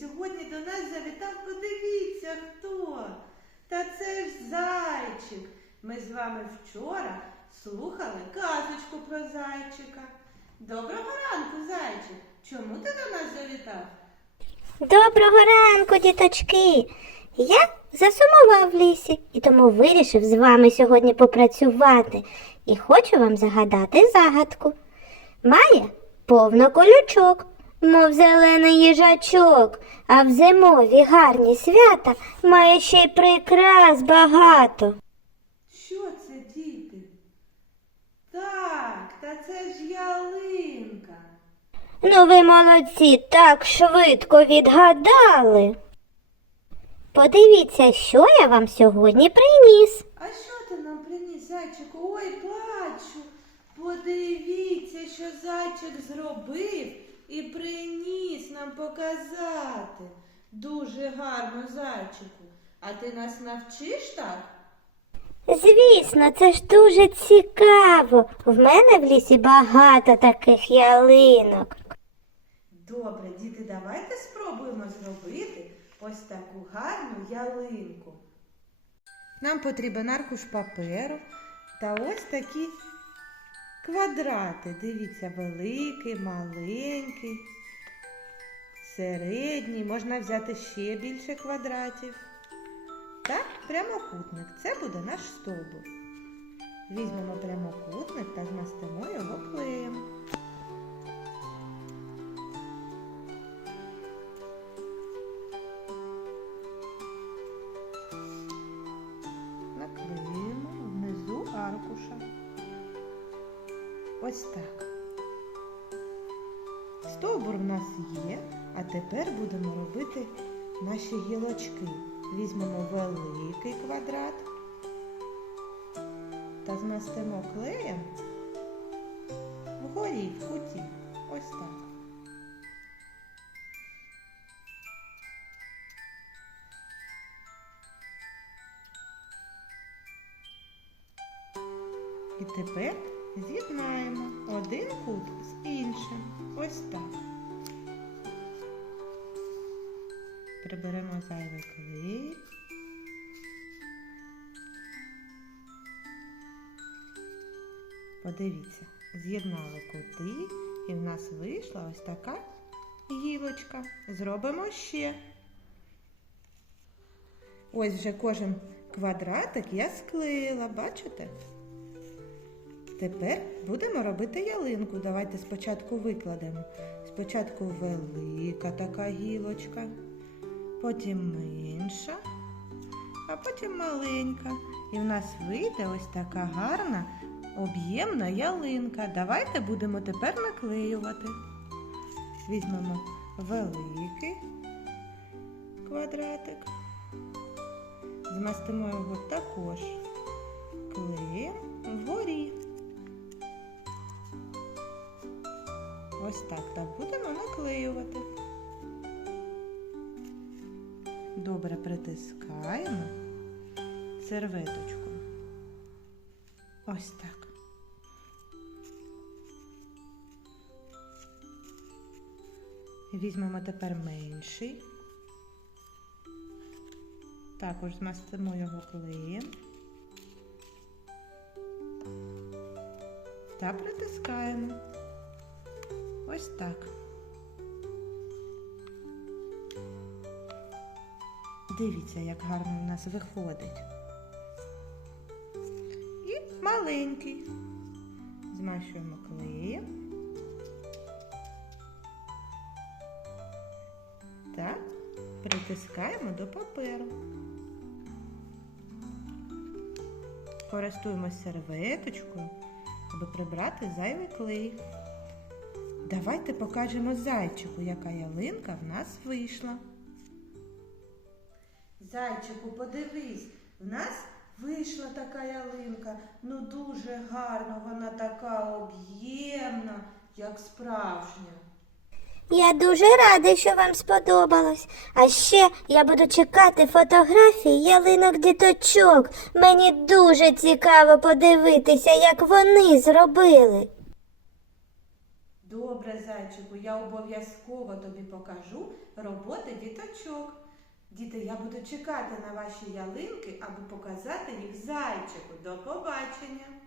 сьогодні до нас завітав, подивіться хто. Та це ж зайчик. Ми з вами вчора слухали казочку про зайчика. Доброго ранку, зайчик. Чому ти до нас завітав? Доброго ранку, діточки. Я засумував в лісі і тому вирішив з вами сьогодні попрацювати і хочу вам загадати загадку. Має повно колючок, мов зелений їжачок, а в зимові гарні свята має ще й прикрас багато. Що це, діти? Так, та це ж ялинка. Ну ви молодці, так швидко відгадали. Подивіться, що я вам сьогодні приніс. А що ти нам приніс, зайчику? Ой, бачу. Подивіться, що зайчик зробив і приніс нам показати. Дуже гарно, зайчику. А ти нас навчиш так? Звісно, це ж дуже цікаво. В мене в лісі багато таких ялинок. Добре, діти, давайте спробуємо зробити ось таку гарну ялинку. Нам потрібен аркуш паперу та ось такі квадрати. Дивіться, великий, маленький, середній. Можна взяти ще більше квадратів. Так, прямокутник. Це буде наш стовбур. Візьмемо прямокутник та змастимо його клеєм. Ось так. Стовбур в нас є, а тепер будемо робити наші гілочки. Візьмемо великий квадрат та змастимо клеєм вгорі в куті. Ось так. І тепер з'єднаємо один кут з іншим. Ось так. Приберемо зайвий клей. Подивіться, з'єднали кути, і в нас вийшла ось така гілочка. Зробимо ще. Ось вже кожен квадратик я склеїла, бачите? Тепер будемо робити ялинку. Давайте спочатку викладемо. Спочатку велика така гілочка, потім менша, а потім маленька. І в нас вийде ось така гарна об'ємна ялинка. Давайте будемо тепер наклеювати. Візьмемо великий квадратик, змастимо його також клеєм Ось так та будемо наклеювати. Добре притискаємо серветочку. Ось так. Візьмемо тепер менший. Також змастимо його клеєм. Та притискаємо. Ось так. Дивіться, як гарно у нас виходить. І маленький. Змащуємо клеєм. Та притискаємо до паперу. Користуємось серветочкою, аби прибрати зайвий клей. Давайте покажемо зайчику, яка ялинка в нас вийшла. Зайчику, подивись, в нас вийшла така ялинка. Ну дуже гарно, вона така об'ємна, як справжня. Я дуже радий, що вам сподобалось. А ще я буду чекати фотографії ялинок діточок. Мені дуже цікаво подивитися, як вони зробили. Добре, зайчику, я обов'язково тобі покажу роботи діточок. Діти, я буду чекати на ваші ялинки, аби показати їх зайчику. До побачення!